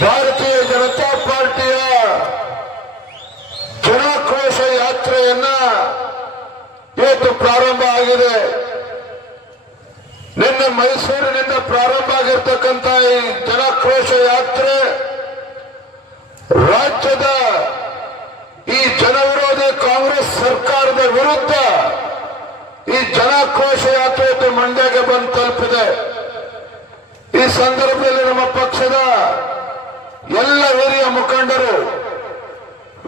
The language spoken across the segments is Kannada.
ಭಾರತೀಯ ಜನತಾ ಪಾರ್ಟಿಯ ಜನಾಕ್ರೋಶ ಯಾತ್ರೆಯನ್ನ ಇವತ್ತು ಪ್ರಾರಂಭ ಆಗಿದೆ. ನಿನ್ನೆ ಮೈಸೂರಿನಿಂದ ಪ್ರಾರಂಭ ಆಗಿರ್ತಕ್ಕಂಥ ಈ ಜನಾಕ್ರೋಶ ಯಾತ್ರೆ ರಾಜ್ಯದ ಈ ಜನವಿರೋಧಿ ಕಾಂಗ್ರೆಸ್ ಸರ್ಕಾರದ ವಿರುದ್ಧ ಈ ಜನಾಕ್ರೋಶ ಯಾತ್ರೆ ಮಂಡ್ಯಗೆ ಬಂದು ತಲುಪಿದೆ. ಈ ಸಂದರ್ಭದಲ್ಲಿ ನಮ್ಮ ಪಕ್ಷದ ಎಲ್ಲ ಹಿರಿಯ ಮುಖಂಡರು,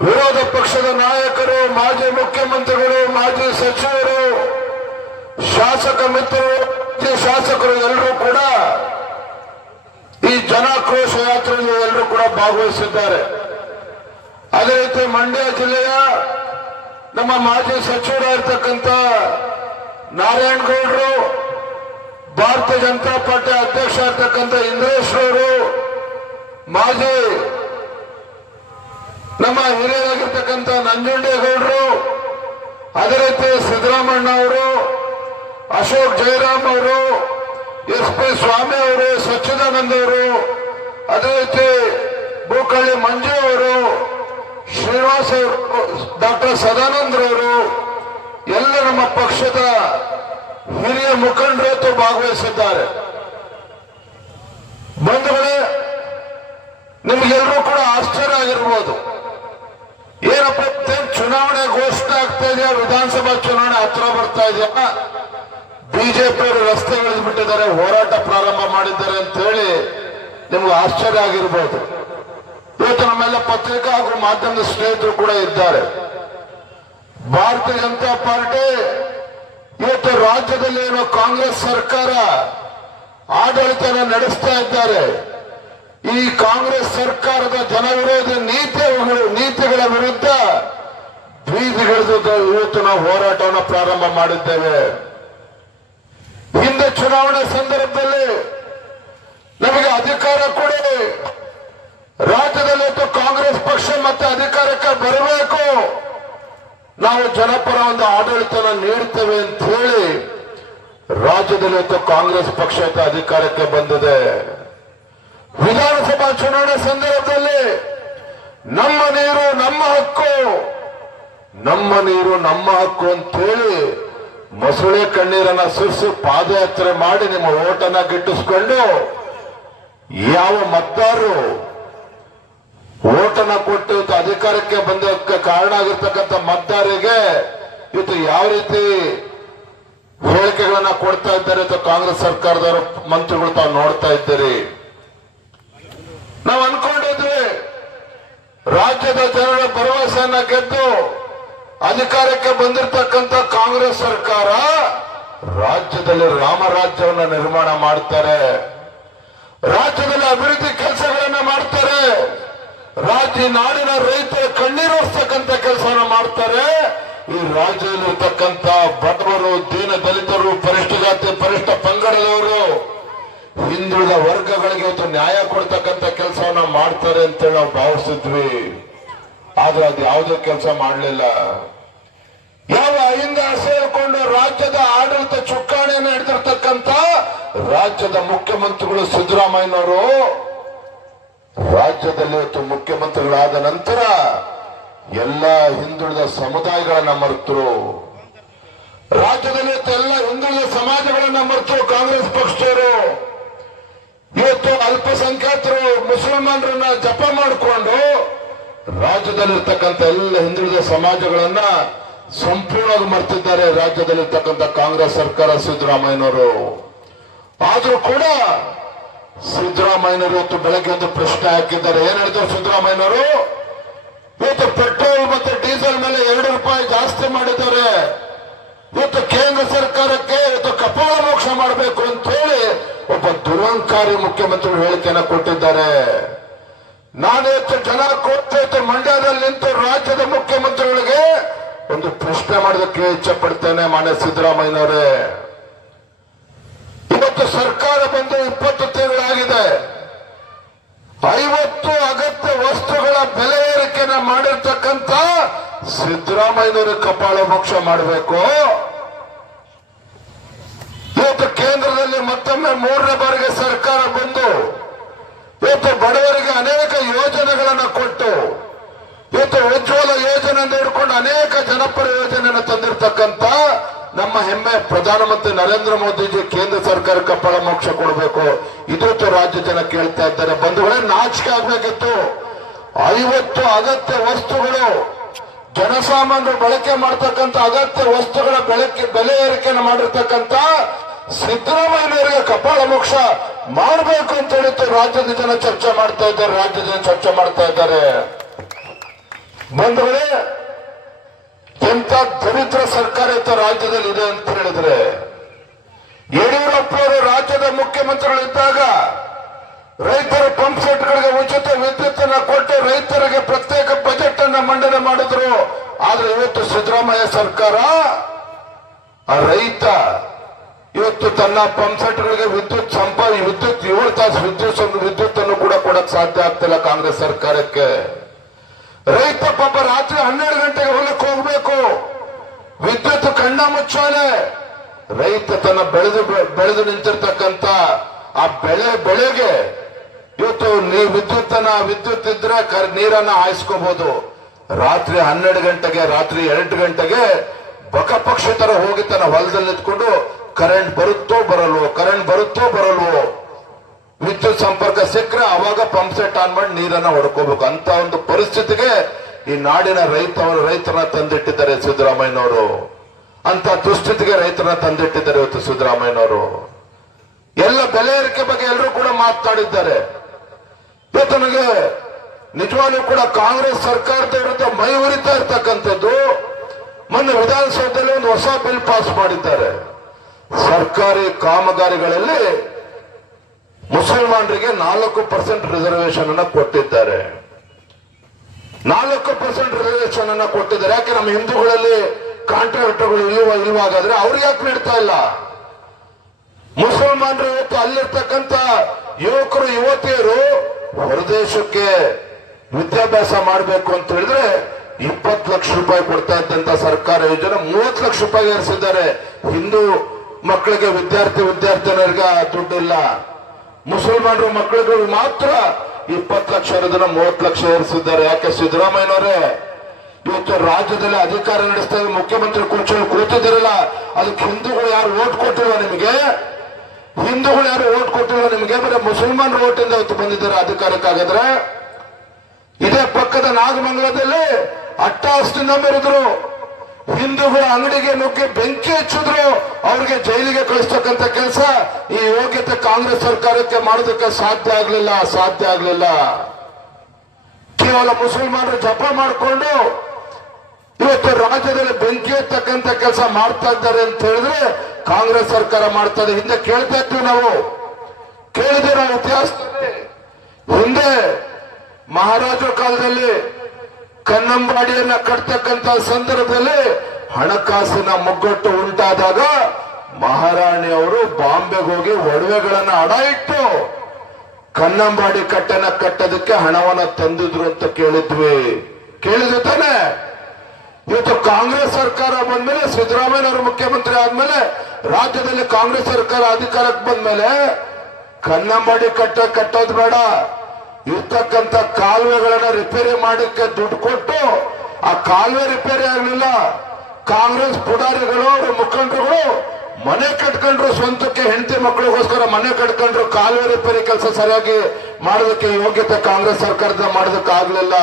ವಿರೋಧ ಪಕ್ಷದ ನಾಯಕರು, ಮಾಜಿ ಮುಖ್ಯಮಂತ್ರಿಗಳು, ಮಾಜಿ ಸಚಿವರು, ಶಾಸಕ ಮಿತ್ರರು, ಶಾಸಕರು ಎಲ್ಲರೂ ಕೂಡ ಈ ಜನಾಕ್ರೋಶ ಯಾತ್ರೆಯಲ್ಲಿ ಎಲ್ಲರೂ ಕೂಡ ಭಾಗವಹಿಸಿದ್ದಾರೆ. ಅದೇ ರೀತಿ ಮಂಡ್ಯ ಜಿಲ್ಲೆಯ ನಮ್ಮ ಮಾಜಿ ಸಚಿವರಾಗಿರ್ತಕ್ಕಂಥ ನಾರಾಯಣಗೌಡರು, ಭಾರತೀಯ ಜನತಾ ಪಾರ್ಟಿ ಅಧ್ಯಕ್ಷ ಆಗಿರ್ತಕ್ಕಂಥ ಇಂದ್ರೇಶ್ ಅವರು, ಮಾಜಿ ನಮ್ಮ ಹಿರಿಯರಾಗಿರ್ತಕ್ಕಂಥ ನಂಜುಂಡೇಗೌಡರು, ಅದೇ ರೀತಿ ಸಿದ್ದರಾಮಣ್ಣ ಅವರು, ಅಶೋಕ್ ಜಯರಾಮ್ ಅವರು, SP ಸ್ವಾಮಿ ಅವರು, ಸಚ್ಚಿದಾನಂದ ಅವರು, ಅದೇ ರೀತಿ ಬೂಕಳ್ಳಿ ಮಂಜು ಅವರು, ಶ್ರೀನಿವಾಸ್ ಅವರು, ಡಾಕ್ಟರ್ ಸದಾನಂದರವರು ಎಲ್ಲ ನಮ್ಮ ಪಕ್ಷದ ಹಿರಿಯ ಮುಖಂಡರು ಭಾಗವಹಿಸಿದ್ದಾರೆ. ಬಂಧುಗಳೇ, ನಿಮ್ಗೆಲ್ಲರೂ ಕೂಡ ಆಶ್ಚರ್ಯ ಆಗಿರ್ಬೋದು. ಏನಪ್ಪ ಚುನಾವಣೆ ಘೋಷಣೆ ಆಗ್ತಾ ಇದೆಯಾ, ವಿಧಾನಸಭಾ ಚುನಾವಣೆ ಹತ್ರ ಬರ್ತಾ ಇದೆಯಾ, ಬಿಜೆಪಿಯವರು ರಸ್ತೆಗಿಳಿದು ಬಿಟ್ಟಿದ್ದಾರೆ, ಹೋರಾಟ ಪ್ರಾರಂಭ ಮಾಡಿದ್ದಾರೆ ಅಂತ ಹೇಳಿ ನಿಮ್ಗೆ ಆಶ್ಚರ್ಯ ಆಗಿರ್ಬೋದು. ಇವತ್ತು ನಮ್ಮೆಲ್ಲ ಪತ್ರಿಕಾ ಹಾಗೂ ಮಾಧ್ಯಮದ ಸ್ನೇಹಿತರು ಕೂಡ ಇದ್ದಾರೆ. ಭಾರತೀಯ ಜನತಾ ಪಾರ್ಟಿ ಇವತ್ತು ರಾಜ್ಯದಲ್ಲಿ ಏನೋ ಕಾಂಗ್ರೆಸ್ ಸರ್ಕಾರ ಆಡಳಿತನ ನಡೆಸ್ತಾ ಇದ್ದಾರೆ. ಈ ಕಾಂಗ್ರೆಸ್ ಸರ್ಕಾರದ ಜನವಿರೋಧಿ ನೀತಿಗಳ ವಿರುದ್ಧ ಬೀದಿಗಿಳಿದು ಇವತ್ತು ನಾವು ಹೋರಾಟವನ್ನು ಪ್ರಾರಂಭ ಮಾಡಿದ್ದೇವೆ. ಹಿಂದೆ ಚುನಾವಣೆ ಸಂದರ್ಭದಲ್ಲಿ ನಮಗೆ ಅಧಿಕಾರ ಕೊಡಿ, ರಾಜ್ಯದಲ್ಲಿ ಕಾಂಗ್ರೆಸ್ ಪಕ್ಷ ಮತ್ತೆ ಅಧಿಕಾರಕ್ಕೆ ಬರಬೇಕು, ನಾವು ಜನಪರ ಒಂದು ಆಡಳಿತನ ನೀಡ್ತೇವೆ ಅಂತ ಹೇಳಿ ರಾಜ್ಯದಲ್ಲಿ ಕಾಂಗ್ರೆಸ್ ಪಕ್ಷ ಅಧಿಕಾರಕ್ಕೆ ಬಂದಿದೆ. ವಿಧಾನಸಭಾ ಚುನಾವಣೆ ಸಂದರ್ಭದಲ್ಲಿ ನಮ್ಮ ನೀರು ನಮ್ಮ ಹಕ್ಕು, ನಮ್ಮ ನೀರು ನಮ್ಮ ಹಕ್ಕು ಅಂತೇಳಿ ಮೊಸಳೆ ಕಣ್ಣೀರನ್ನ ಸುರಿಸಿ ಪಾದಯಾತ್ರೆ ಮಾಡಿ ನಿಮ್ಮ ಓಟನ್ನ ಗಿಟ್ಟಿಸ್ಕೊಂಡು ಯಾವ ಮತದಾರರು ಓಟನ್ನ ಕೊಟ್ಟು ಅಧಿಕಾರಕ್ಕೆ ಬಂದಕ್ಕೆ ಕಾರಣ ಆಗಿರ್ತಕ್ಕಂಥ ಮತದಾರರಿಗೆ ಇವತ್ತು ಯಾವ ರೀತಿ ಹೇಳಿಕೆಗಳನ್ನ ಕೊಡ್ತಾ ಇದ್ದಾರೆ ಕಾಂಗ್ರೆಸ್ ಸರ್ಕಾರದವರು ಮಂತ್ರಿಗಳು ತಾವು ನೋಡ್ತಾ ಇದ್ದೀರಿ. ನಾವು ಅನ್ಕೊಂಡಿದ್ವಿ ರಾಜ್ಯದ ಜನರ ಭರವಸೆಯನ್ನ ಗೆದ್ದು ಅಧಿಕಾರಕ್ಕೆ ಬಂದಿರತಕ್ಕಂಥ ಕಾಂಗ್ರೆಸ್ ಸರ್ಕಾರ ರಾಜ್ಯದಲ್ಲಿ ರಾಮರಾಜ್ಯವನ್ನ ನಿರ್ಮಾಣ ಮಾಡ್ತಾರೆ, ರಾಜ್ಯದಲ್ಲಿ ಅಭಿವೃದ್ಧಿ ಕೆಲಸಗಳನ್ನ ಮಾಡ್ತಾರೆ, ನಾಡಿನ ರೈತರ ಕಣ್ಣೀರೋರ್ಸ್ತಕ್ಕಂಥ ಕೆಲಸವನ್ನ ಮಾಡ್ತಾರೆ. ಈ ರಾಜ್ಯದಲ್ಲಿರ್ತಕ್ಕಂಥ ಬಡವರು, ದೀನ ದಲಿತರು, ಪರಿಷ್ಠ ಜಾತಿ ಪರಿಷ್ಠ ಪಂಗಡದವರು, ಹಿಂದುಳಿದ ವರ್ಗಗಳಿಗೆ ಇವತ್ತು ನ್ಯಾಯ ಕೊಡ್ತಕ್ಕಂಥ ಕೆಲಸವನ್ನ ಮಾಡ್ತಾರೆ ಅಂತೇಳಿ ನಾವು ಭಾವಿಸಿದ್ವಿ. ಆದ್ರೆ ಅದು ಯಾವುದೇ ಕೆಲಸ ಮಾಡಲಿಲ್ಲ. ಯಾವ ಹಿಂದೆ ಸೇರಿಕೊಂಡು ರಾಜ್ಯದ ಆಡಳಿತ ಚುಕ್ಕಾಣಿಯನ್ನು ಹಿಡಿದಿರ್ತಕ್ಕಂಥ ರಾಜ್ಯದ ಮುಖ್ಯಮಂತ್ರಿಗಳು ಸಿದ್ದರಾಮಯ್ಯನವರು ರಾಜ್ಯದಲ್ಲಿ ಇವತ್ತು ಮುಖ್ಯಮಂತ್ರಿಗಳಾದ ನಂತರ ಎಲ್ಲ ಹಿಂದುಳಿದ ಸಮುದಾಯಗಳನ್ನ ಮರೆತರು, ರಾಜ್ಯದಲ್ಲಿ ಎಲ್ಲ ಹಿಂದುಳಿದ ಸಮಾಜಗಳನ್ನ ಮರೆತರು ಕಾಂಗ್ರೆಸ್ ಪಕ್ಷದವರು. ಇವತ್ತು ಅಲ್ಪಸಂಖ್ಯಾತರು ಮುಸಲ್ಮಾನರನ್ನ ಜಪ ಮಾಡಿಕೊಂಡು ರಾಜ್ಯದಲ್ಲಿರ್ತಕ್ಕಂಥ ಎಲ್ಲ ಹಿಂದುಳಿದ ಸಮಾಜಗಳನ್ನ ಸಂಪೂರ್ಣವಾಗಿ ಮರೆತಿದ್ದಾರೆ ರಾಜ್ಯದಲ್ಲಿರ್ತಕ್ಕಂಥ ಕಾಂಗ್ರೆಸ್ ಸರ್ಕಾರ, ಸಿದ್ದರಾಮಯ್ಯನವರು. ಆದ್ರೂ ಕೂಡ ಸಿದ್ದರಾಮಯ್ಯನವರು ಇವತ್ತು ಬೆಳಗ್ಗೆ ಒಂದು ಪ್ರಶ್ನೆ ಹಾಕಿದ್ದಾರೆ. ಏನ್ ಹೇಳ್ತಾರೆ ಸಿದ್ದರಾಮಯ್ಯನವರು? ಇವತ್ತು ಪೆಟ್ರೋಲ್ ಮತ್ತೆ ಡೀಸೆಲ್ ಮೇಲೆ 2 ರೂಪಾಯಿ ಜಾಸ್ತಿ ಮಾಡಿದ್ದಾರೆ. ಇವತ್ತು ಕೇಂದ್ರ ಸರ್ಕಾರಕ್ಕೆ ಇವತ್ತು ಕಪಾಳ ಮೋಕ್ಷ ಮಾಡಬೇಕು ಅಂತ ಹೇಳಿ ಒಬ್ಬ ದುರಂಕಾರಿ ಮುಖ್ಯಮಂತ್ರಿಗಳು ಹೇಳಿಕೆಯನ್ನು ಕೊಟ್ಟಿದ್ದಾರೆ. ನಾನಿವತ್ತು ಜನ ಕೊಟ್ಟು ಮಂಡ್ಯದಲ್ಲಿ ನಿಂತು ರಾಜ್ಯದ ಮುಖ್ಯಮಂತ್ರಿಗಳಿಗೆ ಒಂದು ಪ್ರಶ್ನೆ ಮಾಡೋದಕ್ಕೆ ಇಚ್ಛೆ ಪಡ್ತೇನೆ. ಮಾನ್ಯ ಸಿದ್ದರಾಮಯ್ಯನವರೇ, ಇವತ್ತು ಸರ್ಕಾರ ಬಂದು 20 ತಿಂಗಳಾಗಿದೆ. 50 ಅಗತ್ಯ ವಸ್ತುಗಳ ಬೆಲೆ ಏರಿಕೆನ ಮಾಡಿರ್ತಕ್ಕಂಥ ಸಿದ್ದರಾಮಯ್ಯನವರು ಕಪಾಳ ಮೋಕ್ಷ ಮಾಡಬೇಕು. ಇವತ್ತು ಕೇಂದ್ರದಲ್ಲಿ ಮತ್ತೊಮ್ಮೆ 3ನೇ ಬಾರಿಗೆ ಸರ್ಕಾರ ಬಂದು ಇವತ್ತು ಬಡವರಿಗೆ ಅನೇಕ ಯೋಜನೆಗಳನ್ನ ಕೊಟ್ಟು ಇವತ್ತು ಉಜ್ವಲ ಯೋಜನೆ ಹಿಡ್ಕೊಂಡು ಅನೇಕ ಜನಪರ ಯೋಜನೆಯನ್ನು ತಂದಿರತಕ್ಕಂತ ನಮ್ಮ ಹೆಮ್ಮೆ ಪ್ರಧಾನಮಂತ್ರಿ ನರೇಂದ್ರ ಮೋದಿಜಿ ಕೇಂದ್ರ ಸರ್ಕಾರ ಕಪಾಳ ಮೋಕ್ಷ ಕೊಡಬೇಕು. ಇದೊತ್ತು ರಾಜ್ಯ ಜನ ಕೇಳ್ತಾ ಇದ್ದಾರೆ. ಬಂಧುಗಳೇ, ನಾಚಿಕೆ ಆಗ್ಬೇಕಿತ್ತು. 50 ಅಗತ್ಯ ವಸ್ತುಗಳು, ಜನಸಾಮಾನ್ಯರು ಬಳಕೆ ಮಾಡತಕ್ಕಂತ ಅಗತ್ಯ ವಸ್ತುಗಳ ಬೆಲೆ ಏರಿಕೆಯನ್ನು ಮಾಡಿರ್ತಕ್ಕಂತ ಸಿದ್ದರಾಮಯ್ಯನವರಿಗೆ ಕಪಾಳ ಮೋಕ್ಷ ಮಾಡಬೇಕು ಅಂತ ಹೇಳಿತ್ತು ರಾಜ್ಯದ ಜನ ಚರ್ಚೆ ಮಾಡ್ತಾ ಇದ್ದಾರೆ. ರಾಜ್ಯದ ಜನ ಚರ್ಚೆ ಮಾಡ್ತಾ ಇದ್ದಾರೆ. ಬಂಧುಗಳೇ, ಎಂತ ದರಿದ್ರ ಸರ್ಕಾರ ಇತ್ತು ರಾಜ್ಯದಲ್ಲಿ ಇದೆ ಅಂತ ಹೇಳಿದ್ರೆ, ಯಡಿಯೂರಪ್ಪ ಅವರು ರಾಜ್ಯದ ಮುಖ್ಯಮಂತ್ರಿಗಳಿದ್ದಾಗ ರೈತರ ಪಂಪ್ ಸೆಟ್ಗಳಿಗೆ ಉಚಿತ ವಿದ್ಯುತ್ ಅನ್ನ ಕೊಟ್ಟು ರೈತರಿಗೆ ಪ್ರತ್ಯೇಕ ಬಜೆಟ್ ಅನ್ನ ಮಂಡನೆ ಮಾಡಿದ್ರು. ಆದ್ರೆ ಇವತ್ತು ಸಿದ್ದರಾಮಯ್ಯ ಸರ್ಕಾರ ಆ ರೈತ ಇವತ್ತು ತನ್ನ ಪಂಪ್ ಸೆಟ್ಗಳಿಗೆ ವಿದ್ಯುತ್ 7 ತಾಸು ವಿದ್ಯುತ್ ಅನ್ನು ಕೂಡ ಕೊಡಕ್ ಸಾಧ್ಯ ಆಗ್ತಿಲ್ಲ ಕಾಂಗ್ರೆಸ್ ಸರ್ಕಾರಕ್ಕೆ. ರೈತ ಪಾಪ ರಾತ್ರಿ 12 ಗಂಟೆಗೆ ಹೊಲಕ್ಕೆ ಹೋಗ್ಬೇಕು, ವಿದ್ಯುತ್ ಕಣ್ಣ ಮುಚ್ಚಾಲೆ. ರೈತ ತನ್ನ ಬೆಳೆದು ನಿಂತಿರ್ತಕ್ಕಂತ ಆ ಬೆಳೆಗೆ ಇವತ್ತು ವಿದ್ಯುತ್ ಇದ್ರೆ ನೀರನ್ನ ಹಾಯಿಸ್ಕೋಬಹುದು. ರಾತ್ರಿ 12 ಗಂಟೆಗೆ, ರಾತ್ರಿ 2 ಗಂಟೆಗೆ ಬಕಪಕ್ಷಿ ತರ ಹೋಗಿ ತನ್ನ ಹೊಲದಲ್ಲಿ ನಿಂತ್ಕೊಂಡು ಕರೆಂಟ್ ಬರುತ್ತೋ ಬರಲ್ವೋ ವಿದ್ಯುತ್ ಸಂಪರ್ಕ ಸಿಕ್ಕರೆ ಅವಾಗ ಪಂಪ್ ಸೆಟ್ ಆನ್ ಮಾಡಿ ನೀರನ್ನ ಹೊಡ್ಕೋಬೇಕು. ಅಂತ ಒಂದು ಪರಿಸ್ಥಿತಿಗೆ ಈ ನಾಡಿನ ರೈತರನ್ನ ತಂದಿಟ್ಟಿದ್ದಾರೆ ಸಿದ್ದರಾಮಯ್ಯನವರು. ಅಂತ ದುಸ್ಥಿತಿಗೆ ರೈತರನ್ನ ತಂದಿಟ್ಟಿದ್ದಾರೆ ಇವತ್ತು ಸಿದ್ದರಾಮಯ್ಯನವರು. ಎಲ್ಲ ಬೆಲೆ ಏರಿಕೆ ಬಗ್ಗೆ ಎಲ್ಲರೂ ಕೂಡ ಮಾತನಾಡಿದ್ದಾರೆ. ಇವತ್ತು ನನಗೆ ನಿಜವಾಗ್ಲೂ ಕೂಡ ಕಾಂಗ್ರೆಸ್ ಸರ್ಕಾರದ ವಿರುದ್ಧ ಮೈ ಉರಿತಾ ಇರ್ತಕ್ಕಂಥದ್ದು. ಮೊನ್ನೆ ವಿಧಾನಸೌಧದಲ್ಲಿ ಒಂದು ಹೊಸ ಬಿಲ್ ಪಾಸ್ ಮಾಡಿದ್ದಾರೆ. ಸರ್ಕಾರಿ ಕಾಮಗಾರಿಗಳಲ್ಲಿ ಮುಸಲ್ಮಾನರಿಗೆ 4% ರಿಸರ್ವೇಶನ್ ಅನ್ನ ಕೊಟ್ಟಿದ್ದಾರೆ. 4% ರಿಸರ್ವೇಶನ್ ಅನ್ನ ಕೊಟ್ಟಿದ್ದಾರೆ. ಯಾಕೆ ನಮ್ಮ ಹಿಂದೂಗಳಲ್ಲಿ ಕಾಂಟ್ರಾಕ್ಟರ್ಗಳು ಇಲ್ವಾಗಾದ್ರೆ ಅವ್ರಿಗೆ ಯಾಕೆ ನೀಡ್ತಾ ಇಲ್ಲ? ಮುಸಲ್ಮಾನರು ಇವತ್ತು ಅಲ್ಲಿರ್ತಕ್ಕಂಥ ಯುವಕರು ಯುವತಿಯರು ಹೊರದೇಶಕ್ಕೆ ವಿದ್ಯಾಭ್ಯಾಸ ಮಾಡಬೇಕು ಅಂತ ಹೇಳಿದ್ರೆ 20 ಲಕ್ಷ ರೂಪಾಯಿ ಕೊಡ್ತಾ ಇದ್ದಂತ ಸರ್ಕಾರ ಯೋಜನೆ 30 ಲಕ್ಷ ರೂಪಾಯಿ ಏರಿಸಿದ್ದಾರೆ. ಹಿಂದೂ ಮಕ್ಕಳಿಗೆ ವಿದ್ಯಾರ್ಥಿನಿಯರಿಗೆ ದುಡ್ಡಿಲ್ಲ. ಮುಸಲ್ಮಾನರು ಮಕ್ಕಳಿಗೆ ಮಾತ್ರ 20 ಲಕ್ಷ ಇರೋದನ್ನ 30 ಲಕ್ಷ ಏರಿಸಿದ್ದಾರೆ. ಯಾಕೆ? ಸಿದ್ದರಾಮಯ್ಯನವರೇ ಇವತ್ತು ರಾಜ್ಯದಲ್ಲಿ ಅಧಿಕಾರ ನಡೆಸ್ತಾ ಇದ್ದಾರೆ, ಮುಖ್ಯಮಂತ್ರಿ ಕುರ್ಚಿಯಲ್ಲಿ ಕೂತಿದ್ದೀರಲ್ಲ, ಅದಕ್ಕೆ ಹಿಂದೂಗಳು ಯಾರು ಓಟ್ ಕೊಟ್ಟಿಲ್ವ ನಿಮಗೆ? ಬರೀ ಮುಸಲ್ಮಾನರ ಓಟಿಂದ ಇವತ್ತು ಬಂದಿದ್ದಾರೆ ಅಧಿಕಾರಕ್ಕಾಗದ್ರೆ. ಇದೇ ಪಕ್ಕದ ನಾಗಮಂಗಲದಲ್ಲಿ ಅಟ್ಟಹಾಸದಿಂದ ಮೆರೆದ್ರು, ಹಿಂದೂಗಳ ಅಂಗಡಿಗೆ ನುಗ್ಗಿ ಬೆಂಕಿ ಹಚ್ಚಿದ್ರು, ಅವ್ರಿಗೆ ಜೈಲಿಗೆ ಕಳಿಸ್ತಕ್ಕಂಥ ಕೆಲಸ ಈ ಯೋಗ್ಯತೆ ಕಾಂಗ್ರೆಸ್ ಸರ್ಕಾರಕ್ಕೆ ಮಾಡೋದಕ್ಕೆ ಸಾಧ್ಯ ಆಗ್ಲಿಲ್ಲ. ಕೇವಲ ಮುಸಲ್ಮಾನರು ಜಪ ಮಾಡಿಕೊಂಡು ಇವತ್ತು ರಾಜ್ಯದಲ್ಲಿ ಬೆಂಕಿ ಎತ್ತಕ್ಕಂಥ ಕೆಲಸ ಮಾಡ್ತಾ ಇದ್ದಾರೆ ಅಂತ ಹೇಳಿದ್ರೆ ಕಾಂಗ್ರೆಸ್ ಸರ್ಕಾರ ಮಾಡ್ತಾ ಇದೆ. ಹಿಂದೆ ಕೇಳ್ತಾ ಇದ್ವಿ ನಾವು ಇತಿಹಾಸದಲ್ಲಿ. ಹಿಂದೆ ಮಹಾರಾಜರ ಕಾಲದಲ್ಲಿ ಕನ್ನಂಬಾಡಿಯನ್ನ ಕಟ್ತಕ್ಕಂತ ಸಂದರ್ಭದಲ್ಲಿ ಹಣಕಾಸಿನ ಮುಗ್ಗಟ್ಟು ಉಂಟಾದಾಗ ಮಹಾರಾಣಿಯವರು ಬಾಂಬೆಗೆ ಹೋಗಿ ಒಡವೆಗಳನ್ನ ಅಡ ಇಟ್ಟು ಕನ್ನಂಬಾಡಿ ಕಟ್ಟೋದಕ್ಕೆ ಹಣವನ್ನ ತಂದಿದ್ರು ಅಂತ ಕೇಳಿದ್ವಿ ತಾನೆ. ಇವತ್ತು ಕಾಂಗ್ರೆಸ್ ಸರ್ಕಾರ ಬಂದ್ಮೇಲೆ, ಸಿದ್ದರಾಮಯ್ಯನವರು ಮುಖ್ಯಮಂತ್ರಿ ಆದ್ಮೇಲೆ, ರಾಜ್ಯದಲ್ಲಿ ಕಾಂಗ್ರೆಸ್ ಸರ್ಕಾರ ಅಧಿಕಾರಕ್ಕೆ ಬಂದ್ಮೇಲೆ ಕನ್ನಂಬಾಡಿ ಕಟ್ಟೋದು ಬೇಡ, ಇರ್ತಕ್ಕಂಥ ಕಾಲುವೆಗಳನ್ನ ರಿಪೇರಿ ಮಾಡಕ್ಕೆ ದುಡ್ಡು ಕೊಟ್ಟು ಆ ಕಾಲುವೆ ರಿಪೇರಿ ಆಗ್ಲಿಲ್ಲ. ಕಾಂಗ್ರೆಸ್ ಪುಡಾರಿಗಳು, ಅವ್ರ ಮುಖಂಡರುಗಳು ಮನೆ ಕಟ್ಕೊಂಡ್ರು, ಸ್ವಂತಕ್ಕೆ ಹೆಂಡತಿ ಮಕ್ಕಳಿಗೋಸ್ಕರ ಮನೆ ಕಟ್ಕೊಂಡ್ರು. ಕಾಲುವೆ ರಿಪೇರಿ ಕೆಲಸ ಸರಿಯಾಗಿ ಮಾಡೋದಕ್ಕೆ ಯೋಗ್ಯತೆ ಕಾಂಗ್ರೆಸ್ ಸರ್ಕಾರದ ಮಾಡೋದಕ್ಕೆ ಆಗ್ಲಿಲ್ಲ.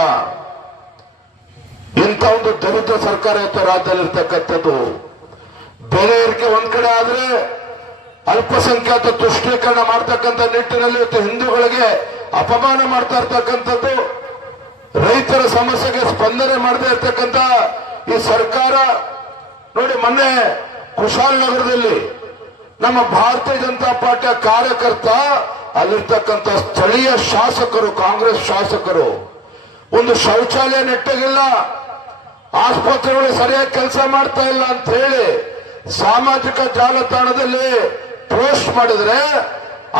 ಇಂಥ ಒಂದು ದರಿದ್ರ ಸರ್ಕಾರ ಇವತ್ತು ರಾಜ್ಯದಲ್ಲಿ ಇರ್ತಕ್ಕಂಥದ್ದು. ಬೆಲೆ ಏರಿಕೆ ಒಂದ್ ಕಡೆ ಆದ್ರೆ ಅಲ್ಪಸಂಖ್ಯಾತ ತುಷ್ಟೀಕರಣ ಮಾಡ್ತಕ್ಕಂಥ ನಿಟ್ಟಿನಲ್ಲಿ ಇವತ್ತು ಹಿಂದೂಗಳಿಗೆ ಅಪಮಾನ ಮಾಡ್ತಾ ಇರ್ತಕ್ಕಂಥದ್ದು, ರೈತರ ಸಮಸ್ಯೆಗೆ ಸ್ಪಂದನೆ ಮಾಡದೇ ಇರ್ತಕ್ಕಂಥ ಈ ಸರ್ಕಾರ ನೋಡಿ. ಮೊನ್ನೆ ಕುಶಾಲನಗರದಲ್ಲಿ ನಮ್ಮ ಭಾರತೀಯ ಜನತಾ ಪಾರ್ಟಿಯ ಕಾರ್ಯಕರ್ತ, ಅಲ್ಲಿರ್ತಕ್ಕಂಥ ಸ್ಥಳೀಯ ಶಾಸಕರು, ಕಾಂಗ್ರೆಸ್ ಶಾಸಕರು, ಒಂದು ಶೌಚಾಲಯ ನೆಟ್ಟಗಿಲ್ಲ, ಆಸ್ಪತ್ರೆಗಳು ಸರಿಯಾಗಿ ಕೆಲಸ ಮಾಡ್ತಾ ಇಲ್ಲ ಅಂತ ಹೇಳಿ ಸಾಮಾಜಿಕ ಜಾಲತಾಣದಲ್ಲಿ ಪೋಸ್ಟ್ ಮಾಡಿದ್ರೆ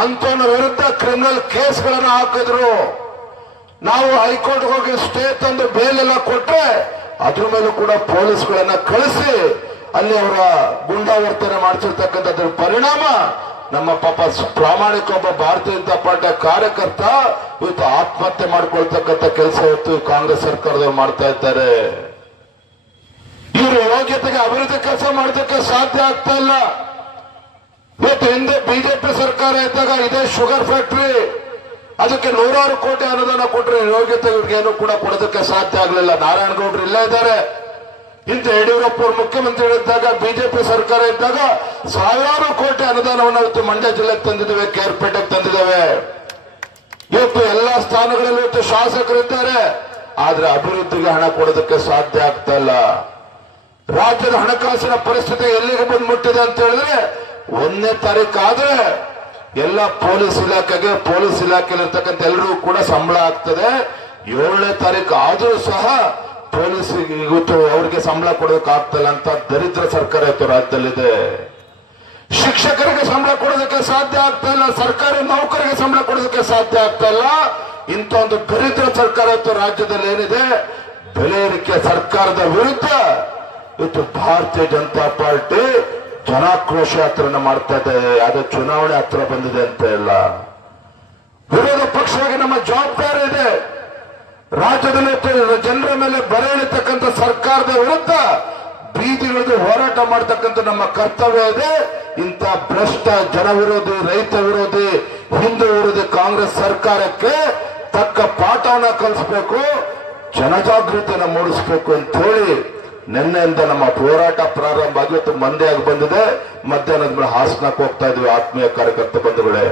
ಅಂತವನ ವಿರುದ್ಧ ಕ್ರಿಮಿನಲ್ ಕೇಸ್ಗಳನ್ನು ಹಾಕಿದ್ರು. ನಾವು ಹೈಕೋರ್ಟ್ ಹೋಗಿ ಸ್ಟೇ ತಂದು ಬೇಲ್ ಎಲ್ಲ ಕೊಟ್ಟರೆ ಅದ್ರ ಮೇಲೂ ಕೂಡ ಪೊಲೀಸ್ಗಳನ್ನ ಕಳಿಸಿ ಅಲ್ಲಿ ಅವರ ಗುಂಡಾವರ್ತನೆ ಮಾಡ್ತಿರ್ತಕ್ಕಂಥದ್ರ ಪರಿಣಾಮ ನಮ್ಮ ಪಾಪ ಪ್ರಾಮಾಣಿಕ ಒಬ್ಬ ಭಾರತೀಯ ಜನತಾ ಪಾರ್ಟಿಯ ಕಾರ್ಯಕರ್ತ ಇವತ್ತು ಆತ್ಮಹತ್ಯೆ ಮಾಡ್ಕೊಳ್ತಕ್ಕಂಥ ಕೆಲಸ ಇವತ್ತು ಕಾಂಗ್ರೆಸ್ ಸರ್ಕಾರದವ್ರು ಮಾಡ್ತಾ ಇದ್ದಾರೆ. ಇವರು ಯೋಗ್ಯತೆಗೆ ಅಭಿವೃದ್ಧಿ ಕೆಲಸ ಮಾಡೋದಕ್ಕೆ ಸಾಧ್ಯ ಆಗ್ತಾ ಇಲ್ಲ. ಇವತ್ತು ಹಿಂದೆ ಬಿಜೆಪಿ ಸರ್ಕಾರ ಇದ್ದಾಗ ಇದೇ ಶುಗರ್ ಫ್ಯಾಕ್ಟರಿ ಅದಕ್ಕೆ 100 ಕೋಟಿ ಅನುದಾನ ಕೊಟ್ಟರೆ ಯೋಗ್ಯತೆ ಇವ್ರಿಗೇನು ಕೂಡ ಕೊಡೋದಕ್ಕೆ ಸಾಧ್ಯ ಆಗಲಿಲ್ಲ. ನಾರಾಯಣಗೌಡರು ಇಲ್ಲೇ ಇದ್ದಾರೆ. ಹಿಂದೆ ಯಡಿಯೂರಪ್ಪ ಅವರು ಮುಖ್ಯಮಂತ್ರಿಗಳಿದ್ದಾಗ ಬಿಜೆಪಿ ಸರ್ಕಾರ ಇದ್ದಾಗ 1000 ಕೋಟಿ ಅನುದಾನವನ್ನು ಇವತ್ತು ಮಂಡ್ಯ ಜಿಲ್ಲೆಗೆ ತಂದಿದ್ದೇವೆ, ಕೇರ್ಪೇಟೆಗೆ ತಂದಿದ್ದೇವೆ. ಇವತ್ತು ಎಲ್ಲಾ ಸ್ಥಾನಗಳಲ್ಲಿ ಇವತ್ತು ಶಾಸಕರಿದ್ದಾರೆ, ಆದ್ರೆ ಅಭಿವೃದ್ಧಿಗೆ ಹಣ ಕೊಡೋದಕ್ಕೆ ಸಾಧ್ಯ ಆಗ್ತಾ ಇಲ್ಲ. ರಾಜ್ಯದ ಹಣಕಾಸಿನ ಪರಿಸ್ಥಿತಿ ಎಲ್ಲಿಗೆ ಬಂದು ಮುಟ್ಟಿದೆ ಅಂತ ಹೇಳಿದ್ರೆ 1ನೇ ತಾರೀಕು ಆದ್ರೆ ಎಲ್ಲ ಪೊಲೀಸ್ ಇಲಾಖೆಯಲ್ಲಿರ್ತಕ್ಕಂಥ ಎಲ್ಲರೂ ಕೂಡ ಸಂಬಳ ಆಗ್ತದೆ. 7ನೇ ತಾರೀಕು ಆದ್ರೂ ಸಹ ಪೊಲೀಸ್ ಇವತ್ತು ಅವರಿಗೆ ಸಂಬಳ ಕೊಡೋದಕ್ಕೆ ಆಗ್ತಲ್ಲ ಅಂತ ದರಿದ್ರ ಸರ್ಕಾರ ಇವತ್ತು ರಾಜ್ಯದಲ್ಲಿದೆ. ಶಿಕ್ಷಕರಿಗೆ ಸಂಬಳ ಕೊಡೋದಕ್ಕೆ ಸಾಧ್ಯ ಆಗ್ತಾ ಇಲ್ಲ, ಸರ್ಕಾರಿ ನೌಕರಿಗೆ ಸಂಬಳ ಕೊಡೋದಕ್ಕೆ ಸಾಧ್ಯ ಆಗ್ತಾ ಇಲ್ಲ. ಇಂಥ ಒಂದು ದರಿದ್ರ ಸರ್ಕಾರ ಇವತ್ತು ರಾಜ್ಯದಲ್ಲಿ ಏನಿದೆ, ಬೆಲೆ ಏರಿಕೆ ಸರ್ಕಾರದ ವಿರುದ್ಧ ಇವತ್ತು ಭಾರತೀಯ ಜನತಾ ಪಾರ್ಟಿ ಜನಾಕ್ರೋಶ ಯಾತ್ರೆಯನ್ನು ಮಾಡ್ತಾ ಇದೆ. ಅದು ಚುನಾವಣೆ ಹತ್ರ ಬಂದಿದೆ ಅಂತ ಇಲ್ಲ. ವಿರೋಧ ಪಕ್ಷವಾಗಿ ನಮ್ಮ ಜವಾಬ್ದಾರಿ ಇದೆ. ರಾಜ್ಯದಲ್ಲಿ ಜನರ ಮೇಲೆ ಬರೆ ಎಳಿತಕ್ಕಂಥ ಸರ್ಕಾರದ ವಿರುದ್ಧ ಬೀದಿಗಿಳಿದು ಹೋರಾಟ ಮಾಡತಕ್ಕಂಥ ನಮ್ಮ ಕರ್ತವ್ಯ ಇದೆ. ಇಂಥ ಭ್ರಷ್ಟ ಜನ ವಿರೋಧಿ, ರೈತ ವಿರೋಧಿ, ಹಿಂದೂ ವಿರೋಧಿ ಕಾಂಗ್ರೆಸ್ ಸರ್ಕಾರಕ್ಕೆ ತಕ್ಕ ಪಾಠವನ್ನ ಕಲಿಸಬೇಕು, ಜನಜಾಗೃತಿಯನ್ನು ಮೂಡಿಸಬೇಕು ಅಂತ ಹೇಳಿ ನಿನ್ನೆಯಿಂದ ನಮ್ಮ ಹೋರಾಟ ಪ್ರಾರಂಭ ಆಗಿ ಮಂಡ್ಯ ಆಗಿ ಬಂದಿದೆ. ಮಧ್ಯಾಹ್ನದ ಮೇಲೆ ಹಾಸನಕ್ಕೆ ಹೋಗ್ತಾ ಇದ್ವಿ ಆತ್ಮೀಯ ಕಾರ್ಯಕರ್ತ ಬಂಧುಗಳೇ.